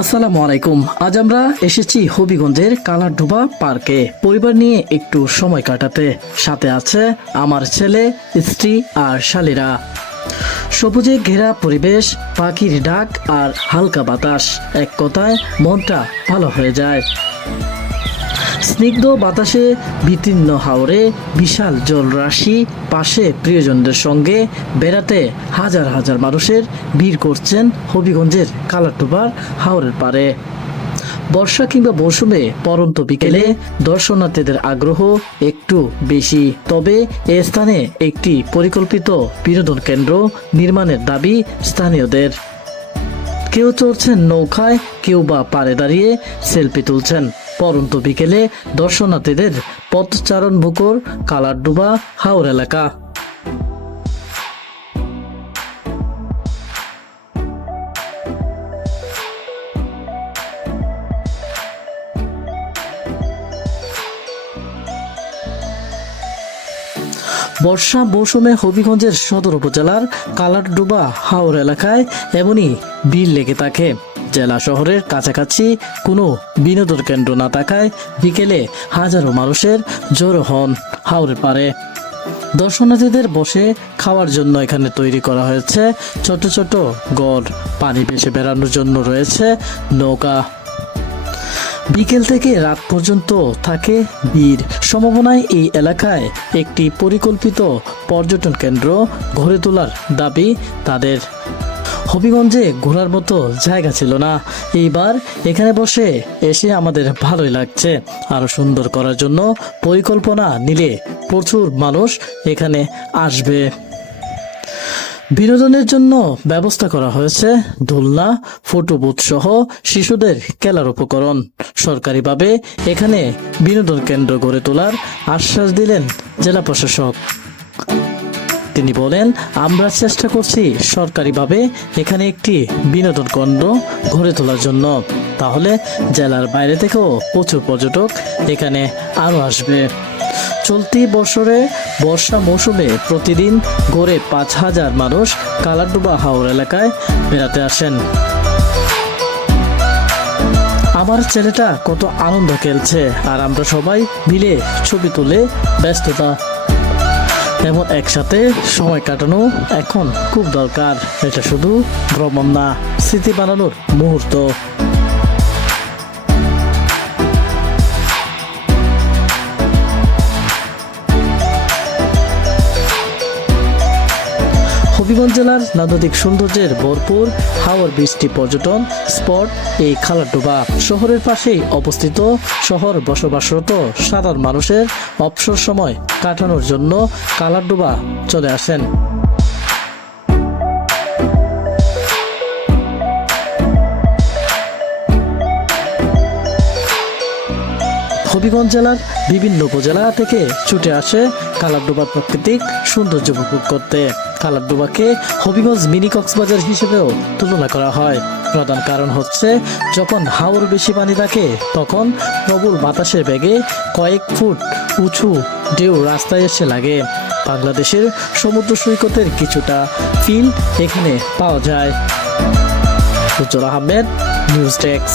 আসসালামু আলাইকুম। আজ আমরা এসেছি হবিগঞ্জের কালারডোবা পার্কে পরিবার নিয়ে একটু সময় কাটাতে। সাথে আছে আমার ছেলে, স্ত্রী আর শালীরা। সবুজে ঘেরা পরিবেশ, পাখির ডাক আর হালকা বাতাস, এক কথায় মনটা ভালো হয়ে যায়। স্নিগ্ধ বাতাসে বিতীর্ণ হাওরে বিশাল জলরাশি, পাশে প্রিয়জনদের সঙ্গে বেড়াতে হাজার হাজার মানুষের ভিড় করছেন হবিগঞ্জের কালারডোবার হাওরের পাড়ে। বর্ষা কিংবা মৌসুমে পরন্ত বিকেলে দর্শনার্থীদের আগ্রহ একটু বেশি। তবে এ স্থানে একটি পরিকল্পিত বিনোদন কেন্দ্র নির্মাণের দাবি স্থানীয়দের। কেউ চড়ছেন নৌকায়, কেউ বা পাড়ে দাঁড়িয়ে সেলফি তুলছেন। পরন্ত বিকেলে দর্শনার্থীদের পথচারণ মুখর কালারডোবা হাওর এলাকা। বর্ষা মৌসুমে হবিগঞ্জের সদর উপজেলার কালারডোবা হাওর এলাকায় এমনই ভিড় লেগে থাকে। জেলা শহরের কাছাকাছি কোনো বিনোদন কেন্দ্র না থাকায় বিকেলে হাজারো মানুষের জড়ো হন হাওরের পাড়ে। দর্শনার্থীদের বসে খাওয়ার জন্য এখানে তৈরি করা হয়েছে ছোট ছোট গড়। পানি ভেসে বেড়ানোর জন্য রয়েছে নৌকা। বিকেল থেকে রাত পর্যন্ত থাকে ভিড়। সম্ভাবনায় এই এলাকায় একটি পরিকল্পিত পর্যটন কেন্দ্র গড়ে তোলার দাবি তাদের। হবিগঞ্জে ঘোরার মতো জায়গা ছিল না, এইবার এখানে বসে এসে আমাদের ভালোই লাগছে। আরো সুন্দর করার জন্য পরিকল্পনা নিলে প্রচুর মানুষ এখানে আসবে। বিনোদনের জন্য ব্যবস্থা করা হয়েছে দোলনা, ফটো বুথ সহ শিশুদের খেলার উপকরণ। সরকারিভাবে এখানে বিনোদন কেন্দ্র গড়ে তোলার আশ্বাস দিলেন জেলা প্রশাসক। তিনি বলেন, আমরা চেষ্টা করছি সরকারিভাবে এখানে একটি বিনোদন কেন্দ্র গড়ে তোলার জন্য। তাহলে জেলার বাইরে থেকেও প্রচুর পর্যটক এখানে আরো আসবে। চলতি বছরে বর্ষা মৌসুমে প্রতিদিন গড়ে 5,000 মানুষ কালারডোবা হাওর এলাকায় বেড়াতে আসেন। আমার ছেলেটা কত আনন্দ খেলছে, আর আমরা সবাই মিলে ছবি তুলে ব্যস্ততা। এমন একসাথে সময় কাটানো এখন খুব দরকার। এটা শুধু ভ্রমণ না, স্মৃতি বানানোর মুহূর্ত। হবিগঞ্জ জেলার নান্দনিক সৌন্দর্যের ভরপুর হাওর বৃষ্টি পর্যটন স্পট এই কালারডোবা শহরের পাশেই অবস্থিত। শহর বসবাসরত সাধারণ মানুষের অবসর সময় কাটানোর জন্য কালারডোবা চলে আসেন। হবিগঞ্জ জেলার বিভিন্ন উপজেলা থেকে ছুটে আসে কালারডোবার প্রাকৃতিক সৌন্দর্য উপভোগ করতে। কালারডোবাকে হবিগঞ্জ মিনি কক্সবাজার হিসেবেও তুলনা করা হয়। প্রধান কারণ হচ্ছে, যখন হাওর বেশি পানি থাকে তখন প্রবল বাতাসের বেগে কয়েক ফুট উঁচু ঢেউ রাস্তায় এসে লাগে। বাংলাদেশের সমুদ্র সৈকতের কিছুটা ফিল এখানে পাওয়া যায়। উজ্জ্বল আহমেদ, নিউজ ডেস্ক।